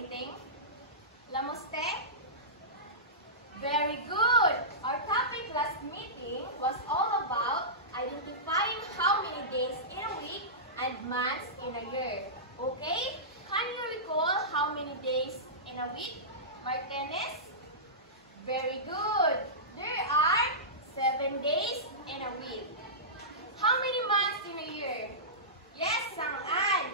meeting? Lamuste? Very good! Our topic last meeting was all about identifying how many days in a week and months in a year. Okay? Can you recall how many days in a week, Martinez? Very good! There are 7 days in a week. How many months in a year? Yes, Sang-an.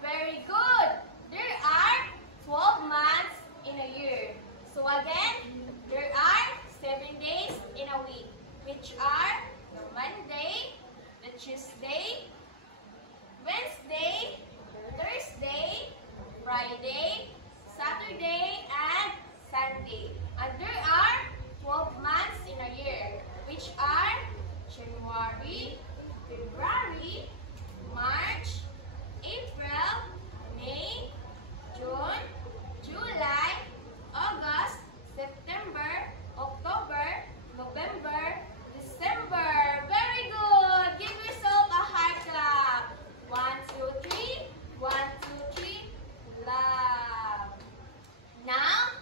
Very good. There are 12 months in a year. So again, there are 7 days in a week, which are the Monday, the Tuesday, Wednesday, Thursday, Friday, Saturday, and Sunday. And there are 12 months in a year, which are January, February, March, April, May, June, July, August, September, October, November, December. Very good! Give yourself a high clap. 1, 2, 3. 1, 2, 3. Clap. Now,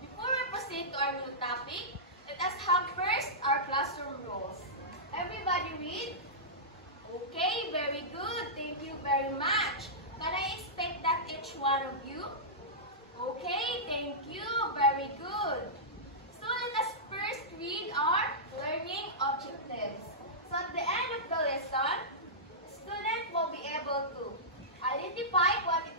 before we proceed to our new topic, let us have first our classroom rules. Everybody read? Okay, very good. Thank you very much. Can I expect that each one of you? Okay, thank you. Very good. So let us first read our learning objectives. So at the end of the lesson, students will be able to identify what it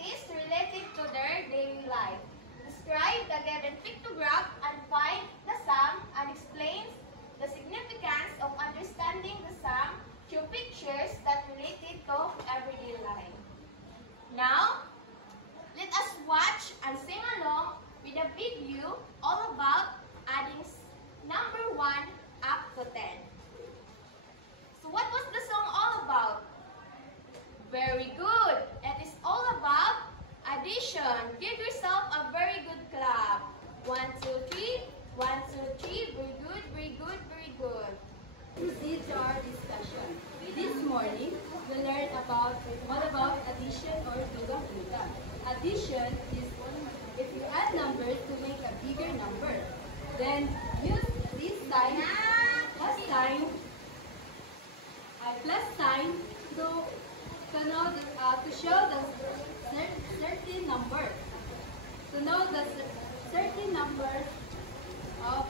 is related to their daily life. Describe the given pictograph and find the sum and explain the significance of understanding the sum through pictures that related to everyday life. Now, let us watch and sing along with a big view all about adding number 1 up to 10. So what was the song all about? Very good. It is all about addition. Give yourself a very good clap. 1, 2, 3. 1, 2, 3. Very good, very good, very good. Proceed to our discussion. This morning, we learned about what about addition or duga-duga. Addition is if you add numbers to make a bigger number. Then use this sign, plus sign to show the certain number. To know the certain numbers of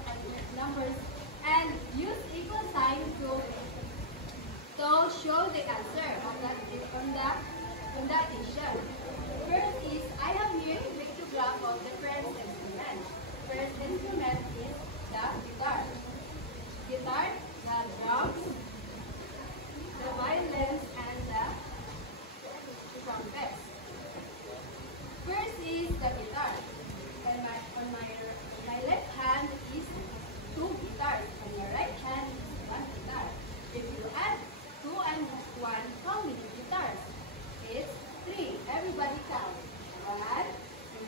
numbers, and use equal sign to show the answer on that addition. First is, I have here a pictograph of the first instrument. First instrument is the guitar. Guitar, the drums, the violins, and the trumpet. First is the guitar. On my left hand is 2 guitars. On your right hand is 1 guitar. If you add 2 and 1, how many guitars? It's 3. Everybody count. 1,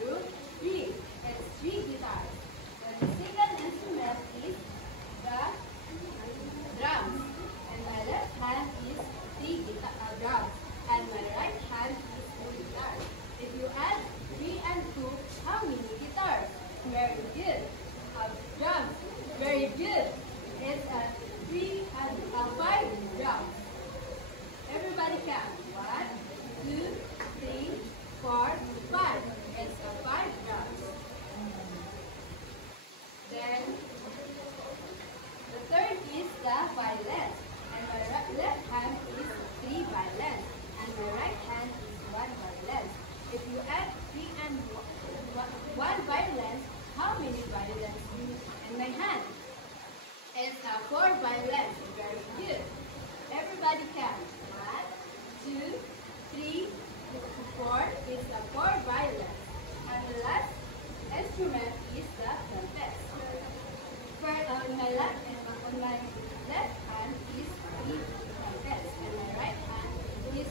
2, 3. It's 3 guitars. The second instrument is the drums. And my left hand is 3 drums. And my right hand is 2 guitars. If you add 3 and 2, how many guitars? Very good. Drums. Very good. It's 3 and 5 drums. Everybody count. 1, 2, 3, 4, 5. It's 5 drums. Then the third is the violin. And my left hand is 3 violins. And my right hand is 1 violin. If you add 3 and 1 violin, how many violins do you in my hand? It's 4 violins. Very good. Everybody count. 1, 2, 3, 4. It's 4 violins. And the last instrument is the trumpet. On my left hand is 3 trumpets. And my right hand is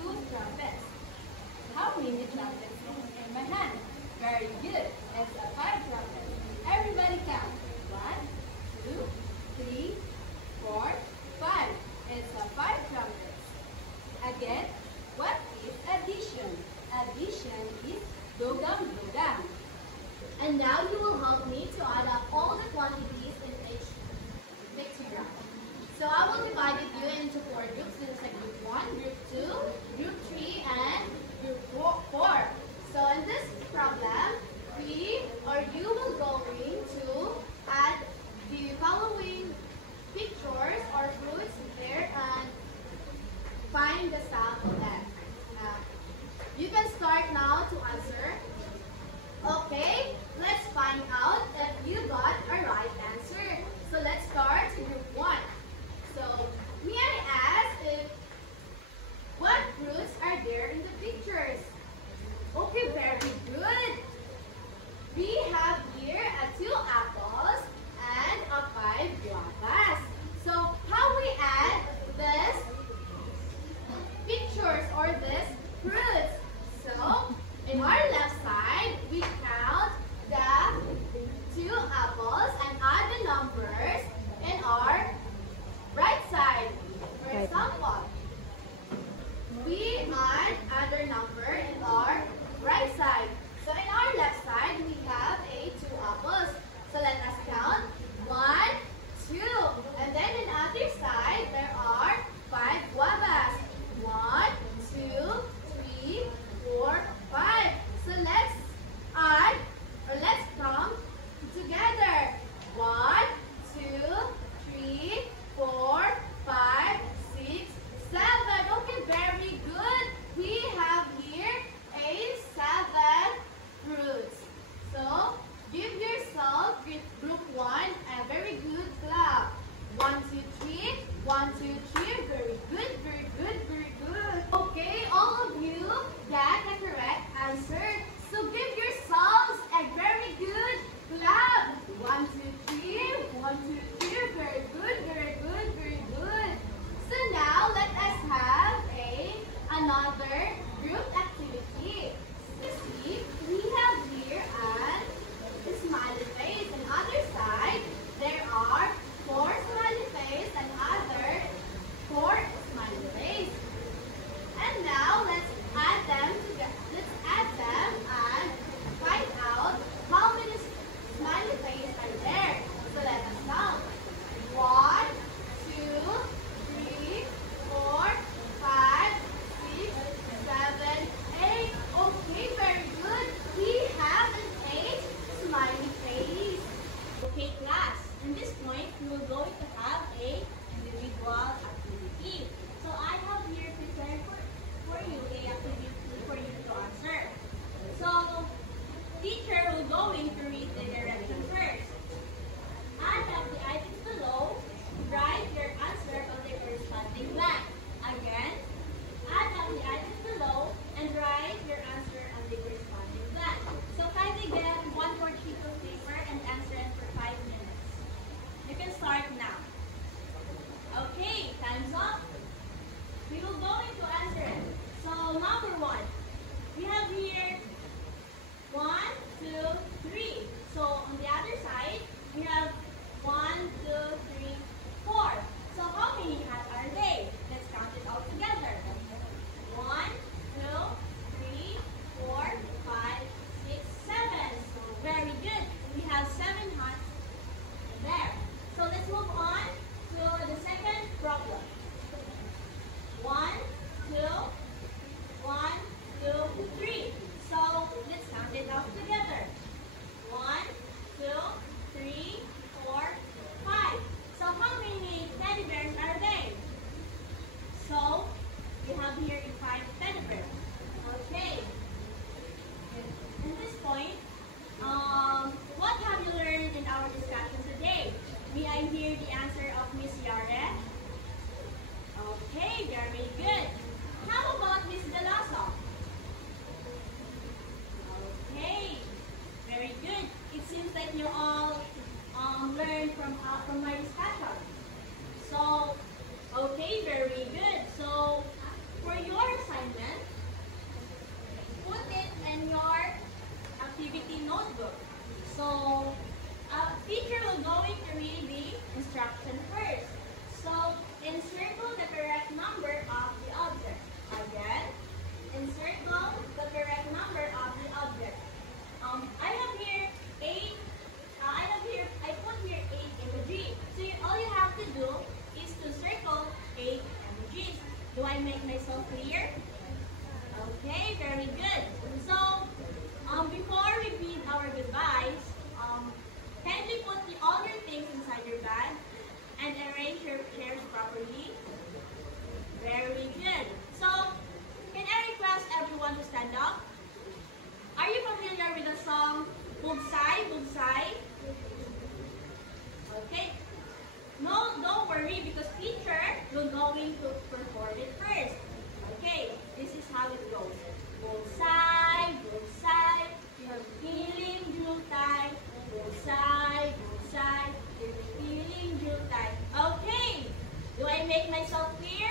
2 trumpets. How many trumpets in my hand? Very good. It's 5 trumpets. Everybody count. 1, 2, 3, 4, 5. It's 5 trumpets. Again, what is addition? Addition is don't do them. And now you will help me to add up all the quantities in each pictogram. So I will divide you into 4 groups. This is like group 1, group 2, group 3, and group 4. So in this problem, you will going to add the following pictures or fruits there and find the sum of them. You can start now to answer. Okay, let's find out if you got a right answer. So let's start group 1. So, may I ask if what fruits are there in the pictures? Okay, very good. We have here 2 apples and 5 guavas. So, how we add this pictures or this fruits? So, in our left side, we count the 2 apples and add the numbers in our right side. For example, we add other number in our right side. So in our left side, we have 2 apples. So let us count 1, 2. And then in other side, there are 5 guavas. 1, 2, 3, 4, 5. So let's add or let's count together. 1, 2, 3, 4, 5, 6, 7. Okay, very good. We have here 7 fruits. So give yourself group 1 a very good clap. 1, 2, 3. 1, 2, 3. Very good, very good, very good. Okay, all of you got the correct answer. So give yourselves a very good clap. 1, 2, 3. 1, 2, 3. Very good, very good, very good. So now let us have another group activity. See, we have here a smiley face. On the other side, there are 4 smiley face and other 4 smiley face. And now let's add them together. Let's add them and find out how many smiley faces are there. So let us count. 1, 2, 3, 4, 5, 6, 7, 8. Okay, very good. We have an 8 smiley face. Okay, class. In this point, we will going to have a individual activity. So I have here prepared for you a activity for you to answer. So teacher will going to read the direction first. Add up the items below. Write your answer on the corresponding blank. Again, add up the items below and write your answer on the corresponding blank. So kindly get 1 more sheet of paper and answer it for 5 minutes. You can start now. Okay, time's up. We will go into answer it. So number 1, we have here 1, 2, 3. So on the other side, we have 1, 2, 3, 4. So how many hats are they? Let's count it all together. 1, 2, 3, 4, 5, 6, 7. Very good. We have 7 hats there. So let's move on to the second problem. 1, 2, 1, 2, 3. So let's count it out together. 1, 2, 3, 4, 5. So how many teddy bears are they? So we have here 5 teddy bears. Okay. At this point, what have you learned in our discussion today? May I hear the answer of Miss Yare? Okay, very good. How about Miss Veloso? Okay, very good. It seems like you all learned from my discussion. So, okay, very good. So, for your assignment, put it in your activity notebook. So, teacher will going to read the instruction first. So, encircle the correct number of the object. Again, encircle the correct number of the object. song Bugsay, Bugsay? Okay. No, don't worry because teacher will going to perform it first. Okay, this is how it goes. Bugsay, Bugsay, you're feeling jutay. Bugsay, Bugsay, you're feeling jutay. Okay, do I make myself clear?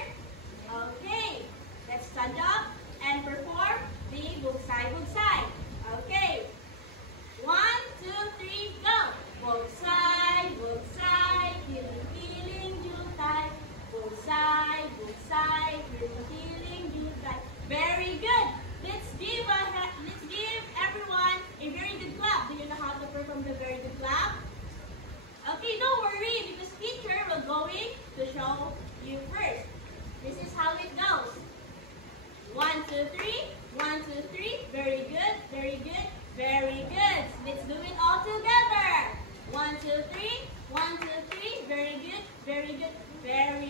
Okay, let's stand up and perform the Bugsay, Bugsay. Okay, 1, 2, 3, go! Bugsay, Bugsay, feeling jutay. Bugsay, Bugsay, feeling jutay. Very good. Let's give everyone a very good clap. Do you know how to perform the very good clap? Okay, don't worry because teacher will going to show you first. This is how it goes. 1, 2, 3. 1, 2, 3. Very good. Very good. Very good. Let's do it all together. 1, 2, 3. 1, 2, 3. Very good. Very good. Very